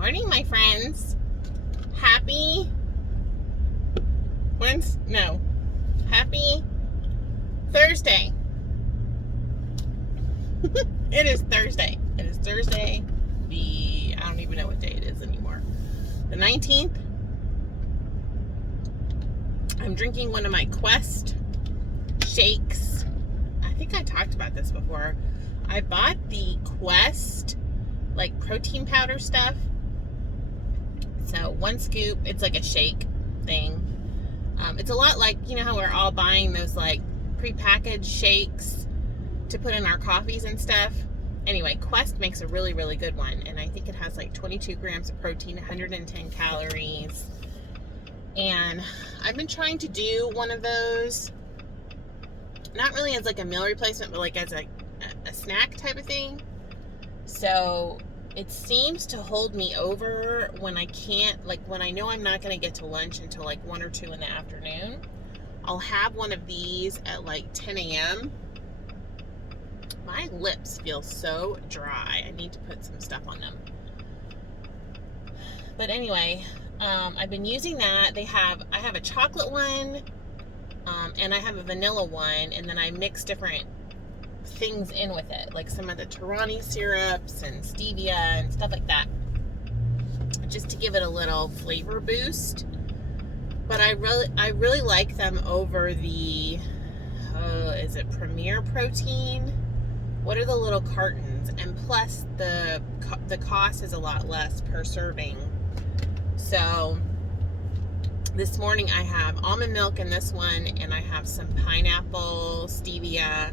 morning, my friends. Happy Thursday. It is Thursday. I don't even know what day it is anymore. The 19th. I'm drinking one of my Quest shakes. I think I talked about this before. I bought the Quest protein powder stuff. So 1 scoop, it's like a shake thing. It's a lot like, how we're all buying those prepackaged shakes to put in our coffees and stuff. Anyway, Quest makes a really, really good one. And I think it has 22 grams of protein, 110 calories. And I've been trying to do one of those, not really as a meal replacement, but as a snack type of thing. So it seems to hold me over when I can't, when I know I'm not going to get to lunch until 1 or 2 in the afternoon. I'll have one of these at 10 a.m. My lips feel so dry. I need to put some stuff on them. But anyway, I've been using that. I have a chocolate one, and I have a vanilla one, and then I mix different things in with it, like some of the Torani syrups and stevia and stuff like that, just to give it a little flavor boost. But I really like them over the is it Premier Protein? What are the little cartons? And plus the cost is a lot less per serving. So this morning I have almond milk in this one, and I have some pineapple stevia.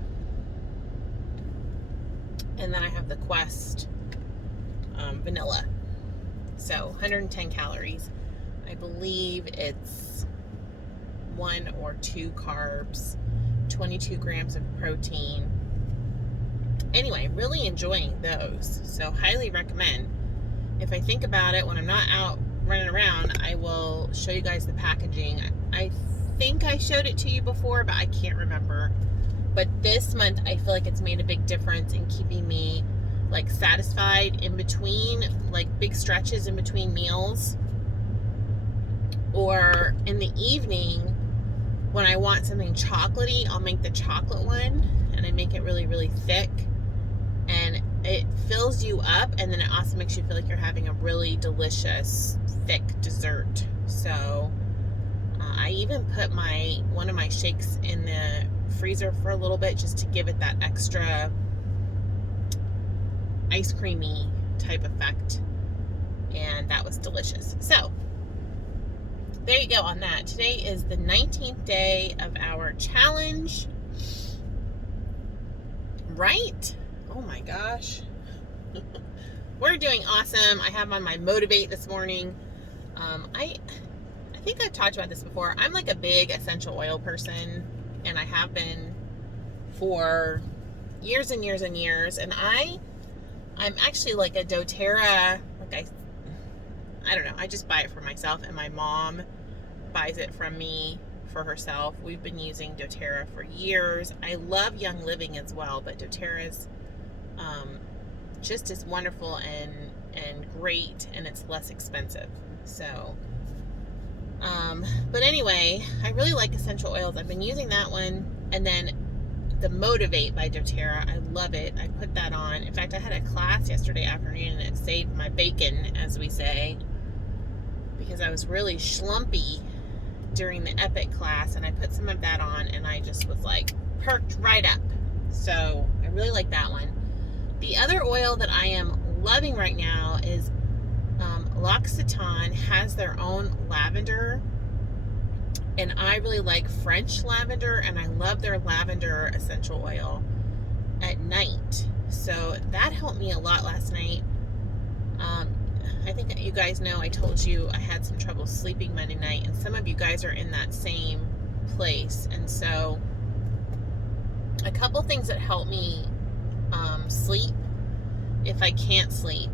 And then I have the Quest vanilla. So 110 calories. I believe it's 1 or 2 carbs, 22 grams of protein. Anyway, really enjoying those. So highly recommend. If I think about it, when I'm not out running around, I will show you guys the packaging. I think I showed it to you before, but I can't remember. But this month, I feel like it's made a big difference in keeping me satisfied in between, big stretches in between meals. Or in the evening, when I want something chocolatey, I'll make the chocolate one, and I make it really, really thick. And it fills you up, and then it also makes you feel like you're having a really delicious, thick dessert. So I even put one of my shakes in the freezer for a little bit, just to give it that extra ice creamy type effect, and that was delicious. So there you go on that. Today is the 19th day of our challenge, right? Oh my gosh. We're doing awesome. I have on my Motivate this morning. I think I've talked about this before. I'm a big essential oil person, and I have been for years and years and years. And I'm actually a doTERRA, I don't know, I just buy it for myself, and my mom buys it from me for herself. We've been using doTERRA for years. I love Young Living as well, but doTERRA's just as wonderful and great, and it's less expensive. So but anyway, I really like essential oils. I've been using that one, and then the Motivate by doTERRA, I love it. I put that on. In fact, I had a class yesterday afternoon, and it saved my bacon, as we say, because I was really schlumpy during the Epic class, and I put some of that on, and I just was perked right up. So I really like that one. The other oil that I am loving right now is L'Occitane has their own lavender, and I really like French lavender, and I love their lavender essential oil at night. So that helped me a lot last night. I think you guys know I told you I had some trouble sleeping Monday night, and some of you guys are in that same place. And so a couple things that help me sleep if I can't sleep.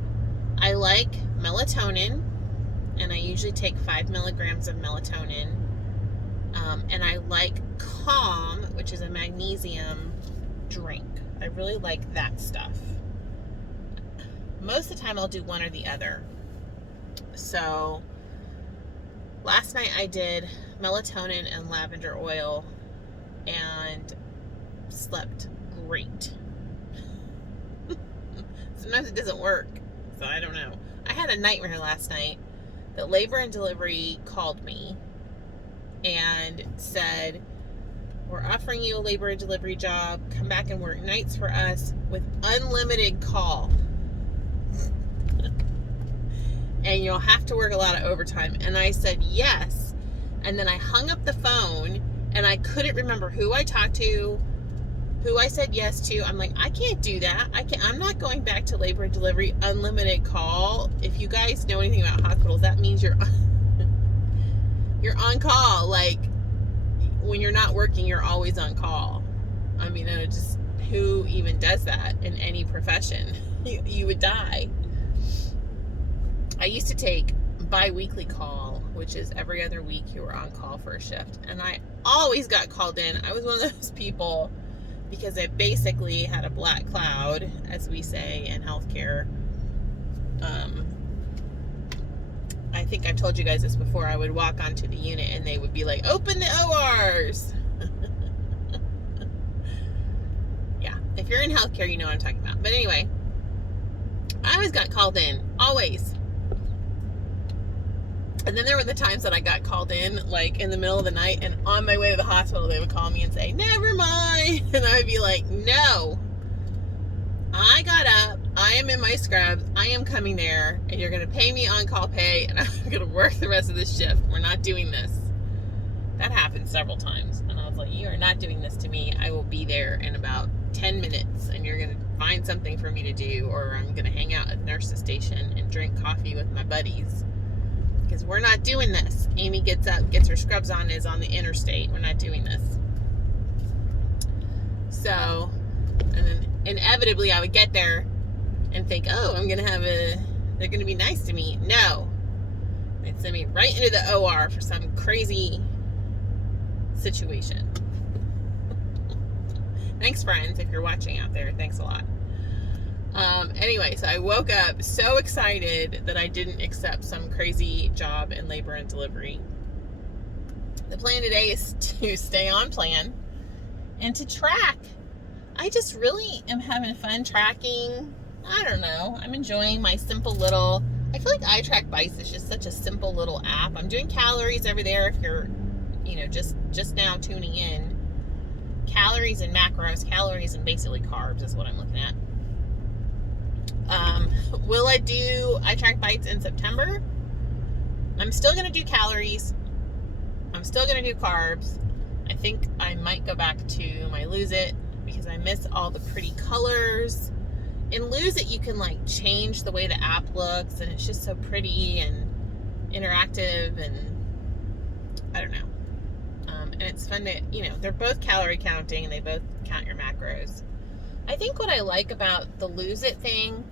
I like melatonin, and I usually take 5 milligrams of melatonin. And I like Calm, which is a magnesium drink. I really like that stuff. Most of the time I'll do one or the other. So last night I did melatonin and lavender oil and slept great. Sometimes it doesn't work, so I don't know. I had a nightmare last night that labor and delivery called me and said, we're offering you a labor and delivery job. Come back and work nights for us with unlimited call. And you'll have to work a lot of overtime. And I said yes. And then I hung up the phone and I couldn't remember who I talked to, who I said yes to. I'm like, I can't do that. I'm not going back to labor and delivery unlimited call. If you guys know anything about hospitals, that means you're on call. Like, when you're not working, you're always on call. I mean, just who even does that in any profession? You would die. I used to take bi-weekly call, which is every other week you were on call for a shift, and I always got called in. I was one of those people, because I basically had a black cloud, as we say in healthcare. I think I've told you guys this before. I would walk onto the unit and they would be like, open the ORs. Yeah, if you're in healthcare, you know what I'm talking about. But anyway, I always got called in, always. And then there were the times that I got called in, like in the middle of the night, and on my way to the hospital, they would call me and say, never mind. And I would be like, no, I got up, I am in my scrubs, I am coming there, and you're going to pay me on-call pay, and I'm going to work the rest of this shift. We're not doing this. That happened several times, and I was like, you are not doing this to me. I will be there in about 10 minutes, and you're going to find something for me to do, or I'm going to hang out at the nurse's station and drink coffee with my buddies, because we're not doing this. Amy gets up, gets her scrubs on, is on the interstate. We're not doing this. So, and then inevitably I would get there and think, oh, they're going to be nice to me. No. They'd send me right into the OR for some crazy situation. Thanks, friends, if you're watching out there. Thanks a lot. Anyway, so I woke up so excited that I didn't accept some crazy job in labor and delivery. The plan today is to stay on plan and to track. I just really am having fun tracking. I don't know. I'm enjoying my simple little, I feel like iTrack Bites is just such a simple little app. I'm doing calories over there if you're, just now tuning in. Calories and macros, calories and basically carbs is what I'm looking at. Will I do iTrack Bites in September? I'm still going to do calories. I'm still going to do carbs. I think I might go back to my Lose It because I miss all the pretty colors. In Lose It, you can like change the way the app looks, and it's just so pretty and interactive, and I don't know. And it's fun to, they're both calorie counting and they both count your macros. I think what I like about the Lose It thing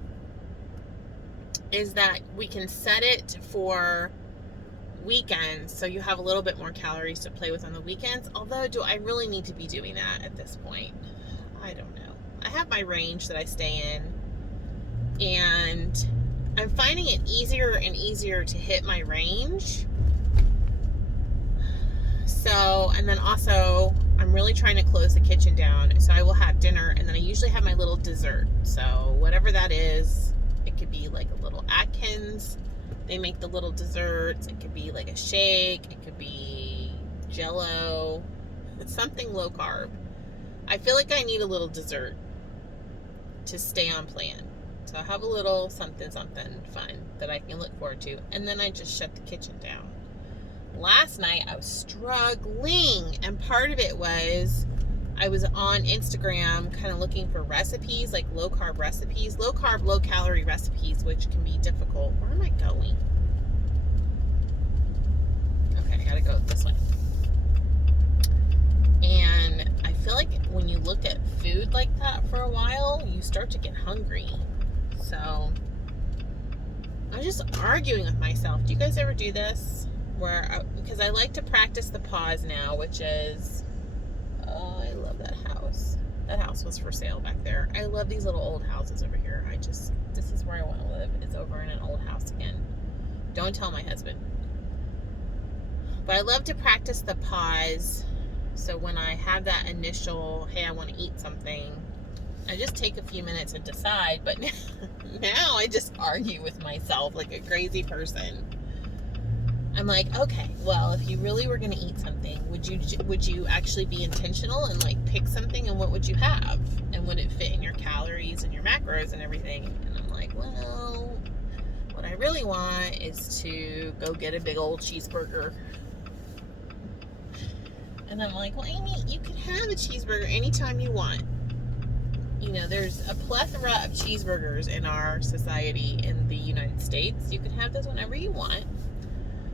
is that we can set it for weekends, so you have a little bit more calories to play with on the weekends. Although, do I really need to be doing that at this point? I don't know. I have my range that I stay in, and I'm finding it easier and easier to hit my range. So, and then also, I'm really trying to close the kitchen down. So I will have dinner, and then I usually have my little dessert. So whatever that is, it could be like a little Atkins. They make the little desserts. It could be like a shake. It could be Jell-O. It's something low carb. I feel like I need a little dessert to stay on plan. So I have a little something fun that I can look forward to. And then I just shut the kitchen down. Last night I was struggling, and part of it was I was on Instagram kind of looking for recipes, like low carb recipes, low carb, low calorie recipes, which can be difficult. Where am I going? Okay, I gotta go this way. And I feel like when you look at food like that for a while, you start to get hungry. So I'm just arguing with myself. Do you guys ever do this? Because I like to practice the pause now, which is, oh, I love that house. That house was for sale back there. I love these little old houses over here. This is where I want to live, is over in an old house again. Don't tell my husband. But I love to practice the pause. So when I have that initial, hey, I want to eat something, I just take a few minutes and decide. But now I just argue with myself like a crazy person. I'm like, okay, well, if you really were going to eat something, would you actually be intentional and like pick something, and what would you have? And would it fit in your calories and your macros and everything? And I'm like, well, what I really want is to go get a big old cheeseburger. And I'm like, well, Amy, you can have a cheeseburger anytime you want. You know, there's a plethora of cheeseburgers in our society in the United States. You can have those whenever you want.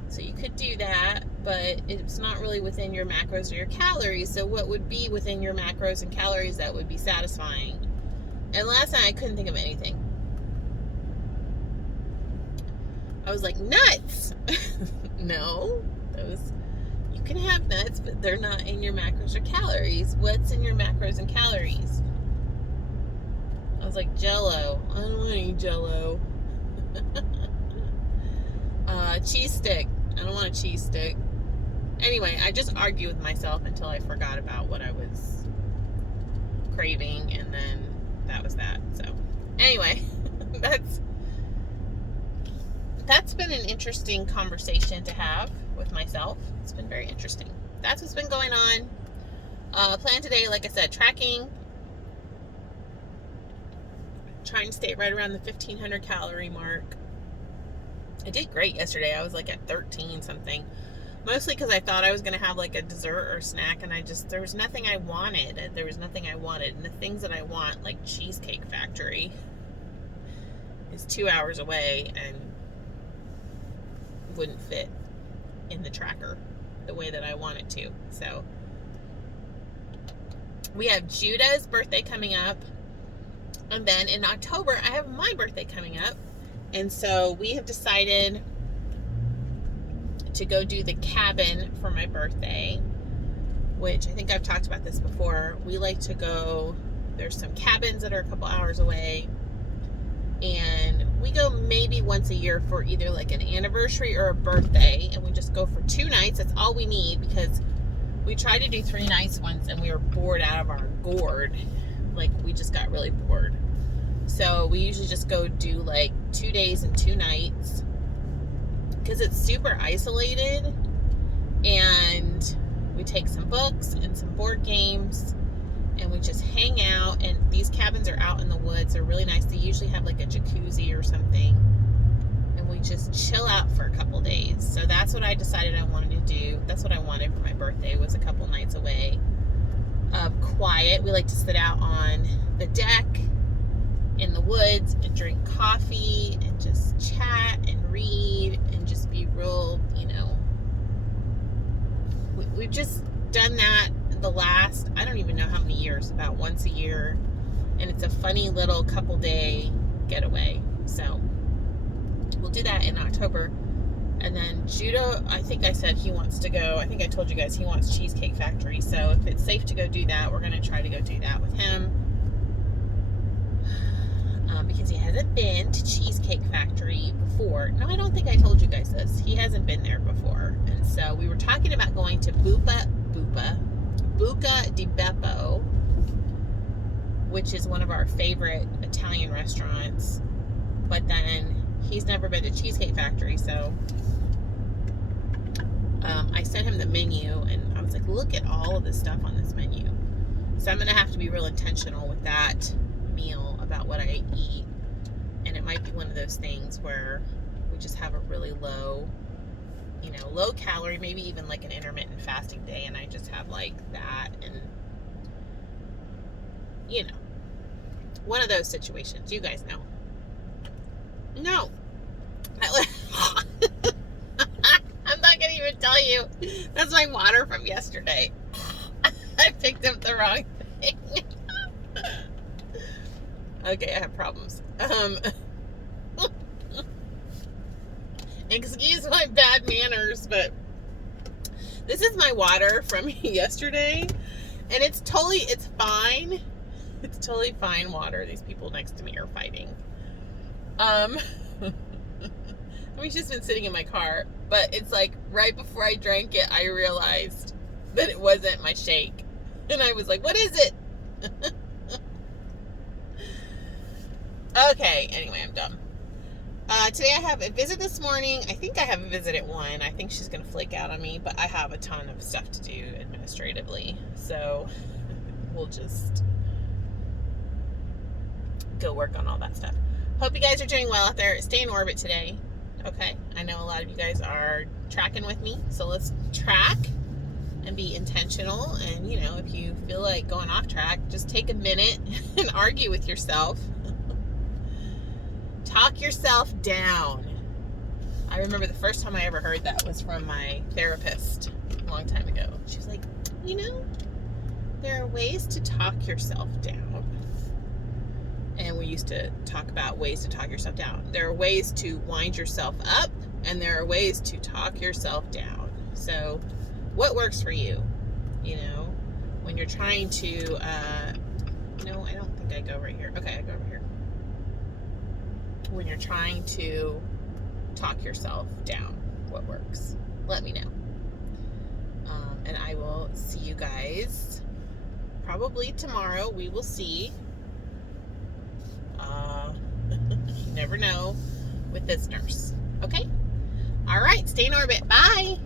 So you could do that, but it's not really within your macros or your calories. So what would be within your macros and calories that would be satisfying? And last night I couldn't think of anything. I was like, nuts! No, you can have nuts, but they're not in your macros or calories. What's in your macros and calories? I was like, Jell-O. I don't want to eat Jell-O. Cheese stick. I don't want a cheese stick. Anyway, I just argued with myself until I forgot about what I was craving, and then that was that. So, anyway, that's been an interesting conversation to have with myself. It's been very interesting. That's what's been going on. Plan today, like I said, tracking. Trying to stay right around the 1,500 calorie mark. I did great yesterday. I was like at 13 something. Mostly because I thought I was going to have like a dessert or snack, and there was nothing I wanted. And the things that I want, like Cheesecake Factory, is 2 hours away and wouldn't fit in the tracker the way that I want it to. So we have Judah's birthday coming up, and then in October I have my birthday coming up. And so we have decided to go do the cabin for my birthday, which I think I've talked about this before. We like to go, there's some cabins that are a couple hours away, and we go maybe once a year for either like an anniversary or a birthday, and we just go for 2 nights. That's all we need, because we tried to do 3 nights once and we were bored out of our gourd. Like, we just got really bored. So we usually just go do like 2 days and 2 nights, because it's super isolated, and we take some books and some board games, and we just hang out. And these cabins are out in the woods. They're really nice. They usually have like a jacuzzi or something, and we just chill out for a couple days. So that's what I decided I wanted to do. That's what I wanted for my birthday, was a couple nights away of quiet. We like to sit out on the deck in the woods and drink coffee and just chat and read and just be real, we've just done that the last, I don't even know how many years, about once a year, and it's a funny little couple day getaway. So we'll do that in October. And then Judah, I think I said he wants to go, I think I told you guys he wants Cheesecake Factory. So if it's safe to go do that, we're going to try to go do that with him. Because he hasn't been to Cheesecake Factory before. No, I don't think I told you guys this. He hasn't been there before. And so we were talking about going to Buca di Beppo, which is one of our favorite Italian restaurants. But then he's never been to Cheesecake Factory, so I sent him the menu, and I was like, look at all of this stuff on this menu. So I'm going to have to be real intentional with that meal about what I eat. And it might be one of those things where we just have a really low calorie, maybe even like an intermittent fasting day, and I just have like that, and one of those situations. You guys know. No. I'm not going to even tell you. That's my water from yesterday. I picked up the wrong thing. Okay, I have problems. Excuse my bad manners, but this is my water from yesterday, and it's fine. It's totally fine water. These people next to me are fighting. I mean, she's been sitting in my car, but it's like right before I drank it, I realized that it wasn't my shake. And I was like, what is it? Okay, anyway, I'm done. Today I have a visit this morning. I think I have a visit at 1. I think she's going to flake out on me, but I have a ton of stuff to do administratively. So we'll just go work on all that stuff. Hope you guys are doing well out there. Stay in orbit today. Okay, I know a lot of you guys are tracking with me, so let's track and be intentional. And you know, if you feel like going off track, just take a minute and argue with yourself. Talk yourself down. I remember the first time I ever heard that was from my therapist a long time ago. She was like, you know, there are ways to talk yourself down. And we used to talk about ways to talk yourself down. There are ways to wind yourself up, and there are ways to talk yourself down. So what works for you? You know, when you're trying to, no, I don't think I go right here. Okay, I go over here. When you're trying to talk yourself down, what works? Let me know. And I will see you guys probably tomorrow. We will see. You never know with this nurse. Okay? All right. Stay in orbit. Bye.